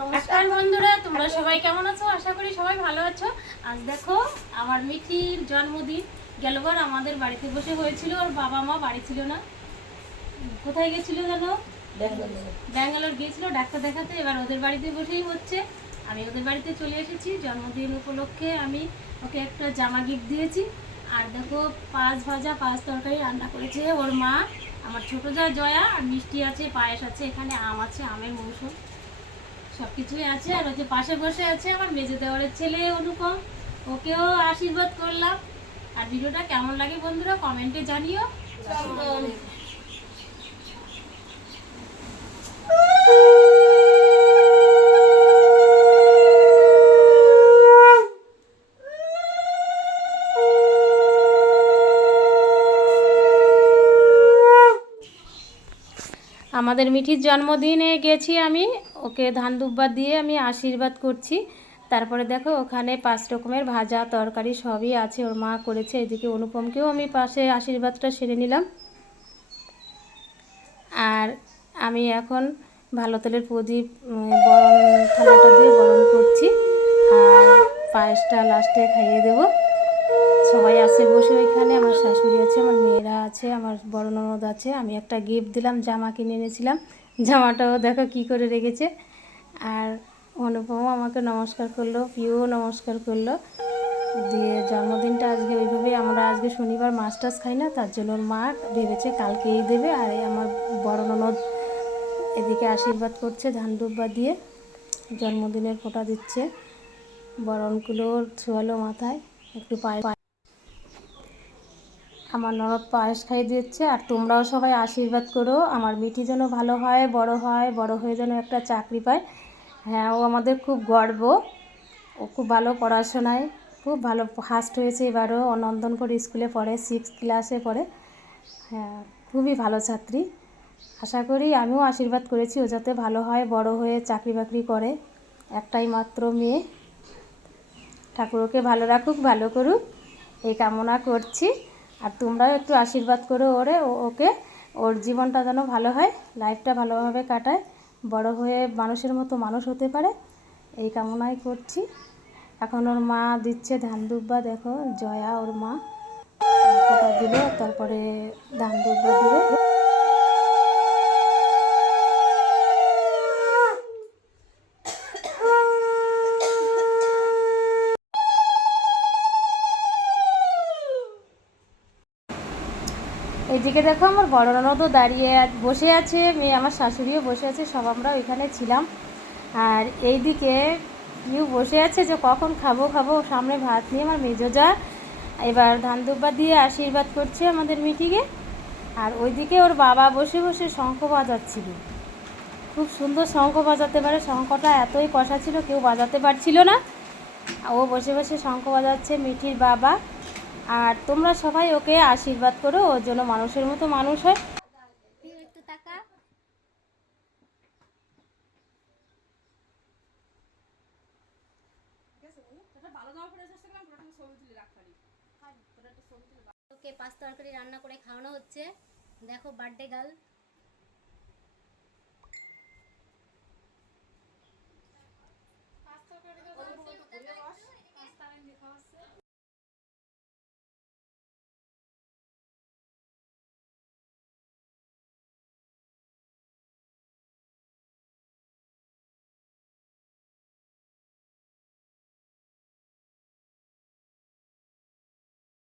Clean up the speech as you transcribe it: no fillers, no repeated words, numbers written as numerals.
নমস্কার বন্ধুরা, তোমরা সবাই কেমন আছো? আশা করি সবাই ভালো আছো। আজ দেখো আমার মিঠির জন্মদিন। গেলবার আমাদের বাড়িতে বসে হয়েছিল, ওর বাবা মা বাড়ি ছিল না। কোথায় গেছিল জানো? ব্যাঙ্গালোর গিয়েছিল ডাক্তার দেখাতে। এবার ওদের বাড়িতে বসেই হচ্ছে। আমি ওদের বাড়িতে চলে এসেছি। জন্মদিন উপলক্ষে আমি ওকে একটা জামা গিফট দিয়েছি। আর দেখো পাঁচ ভাজা পাঁচ তরকারি রান্না করেছে ওর মা। আমার ছোটো যা জয়া, আর মিষ্টি আছে, পায়েস আছে, এখানে আম আছে, আমের মৌসুম, সব কিছুই আছে। আর হচ্ছে পাশে বসে আছে আমার মেজে দেওয়ারের ছেলে অনুপম, ওকেও আশীর্বাদ করলাম। আর ভিডিওটা কেমন লাগে বন্ধুরা কমেন্টে জানিও। আমাদের মিঠির জন্মদিনে গেছি আমি, ওকে ধান দুব্বা দিয়ে আমি আশীর্বাদ করছি। তারপরে দেখো ওখানে 5 রকমের ভাজা তরকারি সবই আছে, ওর মা করেছে। এদিকে অনুপমকেও আমি পাশে আশীর্বাদটা সেরে নিলাম। আর আমি এখন ভালো তেলের প্রদীপ বরণ থালাটা দিয়ে বরণ করছি। আর পায়েসটা লাস্টে খাইয়ে দেবো। সবাই আছে বসে ওইখানে, আমার শাশুড়ি আছে, আমার মেয়েরা আছে, আমার বড় ননদ আছে। আমি একটা গিফট দিলাম, জামা কিনে এনেছিলাম, জামাটাও দেখো কি করে রেখেছে। আর অনুপমও আমাকে নমস্কার করলো, পিউও নমস্কার করলো। দিয়ে জন্মদিনটা আজকে ওইভাবেই, আমরা আজকে শনিবার মাছ টাছ খাই না, তার জন্য ওর মা ভেবেছে কালকেই দেবে। আর এই আমার বড় ননদ এদিকে আশীর্বাদ করছে ধান দুব্বা দিয়ে, জন্মদিনের ফোঁটা দিচ্ছে, বরণগুলো ছোয়ালো মাথায়, একটু পায়ে আমার ননদ পায়েস খাইয়ে দিচ্ছে। আর তোমরাও সবাই আশীর্বাদ করো আমার মিঠি যেন ভালো হয়, বড় হয়ে যেন একটা চাকরি পায়। হ্যাঁ, ও আমাদের খুব গর্ব। ও খুব ভালো পড়াশোনায়, খুব ভালো ফার্স্ট হয়েছে এবারও। ও নন্দনপুর স্কুলে পড়ে, 6 ক্লাসে পড়ে। হ্যাঁ, খুবই ভালো ছাত্রী। আশা করি, আমিও আশীর্বাদ করেছি ও যাতে ভালো হয়, বড় হয়ে চাকরি বাকরি করে। একটাই মাত্র মেয়ে, ঠাকুর ওকে ভালো রাখুক, ভালো করুক, এই কামনা করছি। আর তোমরাও একটু আশীর্বাদ করো ওকে, ওর জীবনটা যেন ভালো হয়, লাইফটা ভালোভাবে কাটায়, বড় হয়ে মানুষের মতো মানুষ হতে পারে, এই কামনাই করছি। এখন ওর মা দিচ্ছে ধান দুব্বা, দেখো জয়া ওর মা ফোঁটা দিল, তারপরে ধান দুব্বা দিল। এইদিকে দেখো আমার বড় ননদও দাঁড়িয়ে বসে আছে, মেয়ে আমার শাশুড়িও বসে আছে, সব আমরা ওইখানে ছিলাম। আর এইদিকে পিউ বসে আছে যে কখন খাবো খাবো, সামনে ভাত নিয়ে আমার মেজো যা এবার ধান দুব্বা দিয়ে আশীর্বাদ করছে আমাদের মিটিকে। আর ওইদিকে ওর বাবা বসে বসে শঙ্খ বাজাচ্ছিল, খুব সুন্দর শঙ্খ বাজাতে পারে, শঙ্খটা এতই কষা ছিল কেউ বাজাতে পারছিল না। ও বসে বসে শঙ্খ বাজাচ্ছে মিঠির বাবা। আর তোমরা সবাই ওকে আশীর্বাদ করো, ওর জন্য মানুষের মতো মানুষ হয়। একটু টাকা ওকে 5 তরকারি রান্না করে খাওয়ানো হচ্ছে। দেখো বার্থডে গার্ল